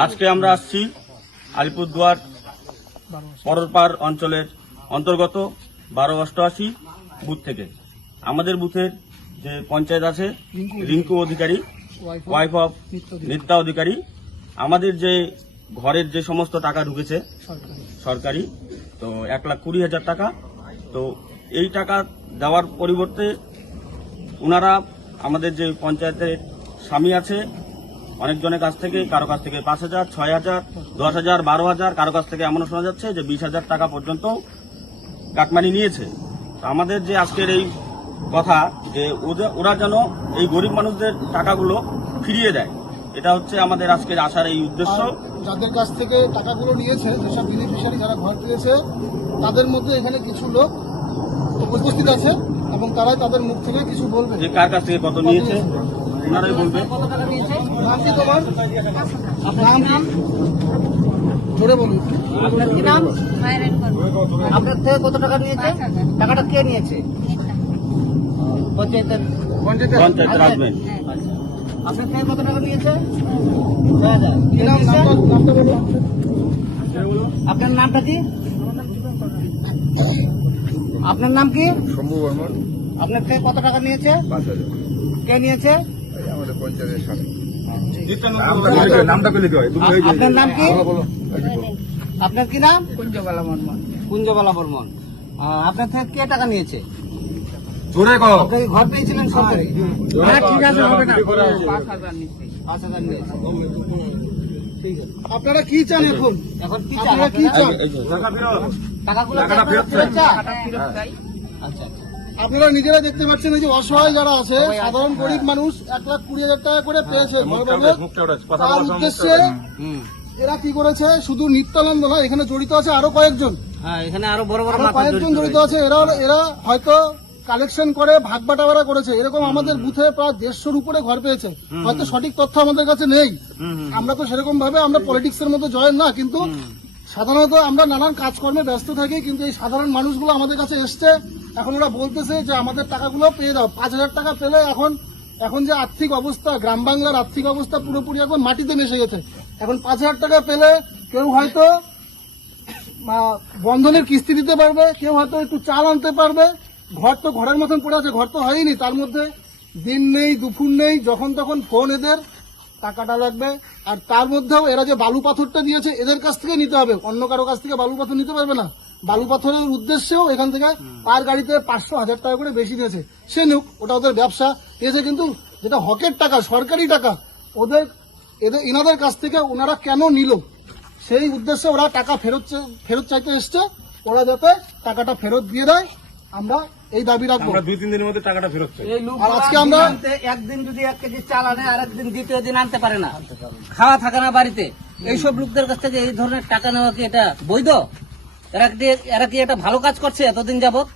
আজকে আমরা আসছি আলিপুরদুয়ার পররপাড় অঞ্চলের অন্তর্গত 1288 বুথ থেকে। আমাদের বুথের যে পঞ্চায়েত আছে রিঙ্কু অধিকারী, ওয়াইফ অফ নিত্যা অধিকারী, আমাদের যে ঘরের যে সমস্ত টাকা ঢুকেছে সরকারি, তো 1,20,000 টাকা, তো এই টাকা দেওয়ার পরিবর্তে ওনারা আমাদের যে পঞ্চায়েতের স্বামী আছে অনেকজনের কাছ থেকে, কারো কাছ থেকে 5,000, 6,000, 10,000, 12,000, কারো কাছ থেকে এমনও শোনা যাচ্ছে যে 20,000 টাকা পর্যন্ত কাটমানি নিয়েছে। তো আমাদের যে আজকের এই কথা যে ওরা যেন এই গরিব মানুষদের টাকাগুলো ফিরিয়ে দেয়, এটা হচ্ছে আমাদের আজকের আসার এই উদ্দেশ্য। যাদের কাছ থেকে টাকাগুলো নিয়েছে, যেসব বেনিফিশিয়ারি যারা ঘর পেয়েছে, তাদের মধ্যে এখানে কিছু লোক উপস্থিত আছে এবং তারাই তাদের মুখ থেকে কিছু বলবে যে কার কাছ থেকে কত নিয়েছে, ওনারাই বলবে। নাম কি তোমার? নাম জোরে বলুন। আপনার কি নাম? আপনার থেকে কত টাকা নিয়েছে? টাকাটা কে নিয়েছে? পঞ্চায়েতের হাজবেন্ড। আপনার থেকে কত টাকা নিয়েছে? কি নাম? নামটা বলুন। আপনার নামটা কি? আপনার নাম কি? শম্ভু বর্মন। আপনার থেকে কত টাকা নিয়েছে? 5,000। কে নিয়েছে? আমাদের পঞ্চায়েতের সামনে। নামটা আপনার নাম কি? আপনার কি নাম? কুঞ্জবালা বর্মন। কুঞ্জবালা বর্মন। আপনার থেকে কে টাকা নিয়েছে? আপনি কি ঘর পেয়েছিলেন সরকারি? ঠিক আছে, হবে না। 5,000 নিয়েছে। আপনারা কি চান এখন? এখন কি আপনারা কি চান? টাকাগুলো ফেরত চান? আচ্ছা। আপনারা নিজেরা দেখতে পাচ্ছেন এই যে অসহায় যারা আছে, সাধারণ গরিব মানুষ 1,20,000 টাকা করে পেয়েছে ঘর বাবদ। তার উদ্দেশ্যে এরা কি করেছে, শুধু নিত্যানন্দ নয়, এখানে জড়িত আছে আরো কয়েকজন, হ্যাঁ, এখানে আরো বড় বড় কয়েকজন জড়িত আছে। এরা হয়তো কালেকশন করে ভাগ বাটাবারা করেছে। এরকম আমাদের বুথে প্রায় 150-র উপরে ঘর পেয়েছে। হয়তো সঠিক তথ্য আমাদের কাছে নেই, আমরা তো সেরকম ভাবে আমরা পলিটিক্স এর মধ্যে জয়েন না, কিন্তু সাধারণত আমরা নানান কাজকর্মে ব্যস্ত থাকি। কিন্তু এই সাধারণ মানুষগুলো আমাদের কাছে এসছে, এখন ওরা বলতেছে যে আমাদের টাকাগুলো পেয়ে দাও। 5,000 টাকা পেলে এখন যে আর্থিক অবস্থা, গ্রাম বাংলার আর্থিক অবস্থা পুরোপুরি এখন মাটিতে মিশে গেছে। এখন 5,000 টাকা পেলে কেউ হয়তো বন্ধনের কিস্তি দিতে পারবে, কেউ হয়তো একটু চাল আনতে পারবে। ঘর তো ঘরের মতন পড়ে আছে, ঘর তো হয়নি, তার মধ্যে দিন নেই দুপুর নেই, যখন তখন ফোন, এদের টাকাটা লাগবে। আর তার মধ্যেও এরা যে বালু পাথরটা দিয়েছে এদের কাছ থেকে নিতে হবে, অন্য কারো কাছ থেকে বালু পাথর নিতে পারবে না। বালু পাথরের উদ্দেশ্যেও এখান থেকে পার গাড়িতে 500-1,000 টাকা করে বেশি নিয়েছে। সে নিক, ওটা ওদের ব্যবসা দিয়েছে, কিন্তু যেটা হকের টাকা, সরকারি টাকা, এনাদের কাছ থেকে ওনারা কেন নিল, সেই উদ্দেশ্যে ওরা টাকা ফেরত চাইতে এসছে। ওরা যাতে টাকাটা ফেরত দিয়ে দেয়, আমরা এই দাবি রাখবো। 2-3 দিনের মধ্যে টাকাটা ফেরত চাই। আর আজকে আমরা একদিন যদি 1 কেজি চাল আনে, আর একদিন দ্বিতীয় দিন আনতে পারে না, খাওয়া থাকে না বাড়িতে, এইসব লোকদের কাছ থেকে এই ধরনের টাকা নেওয়া কি এটা বৈধ? এরা কি এটা ভালো কাজ করছে এতদিন যাবত?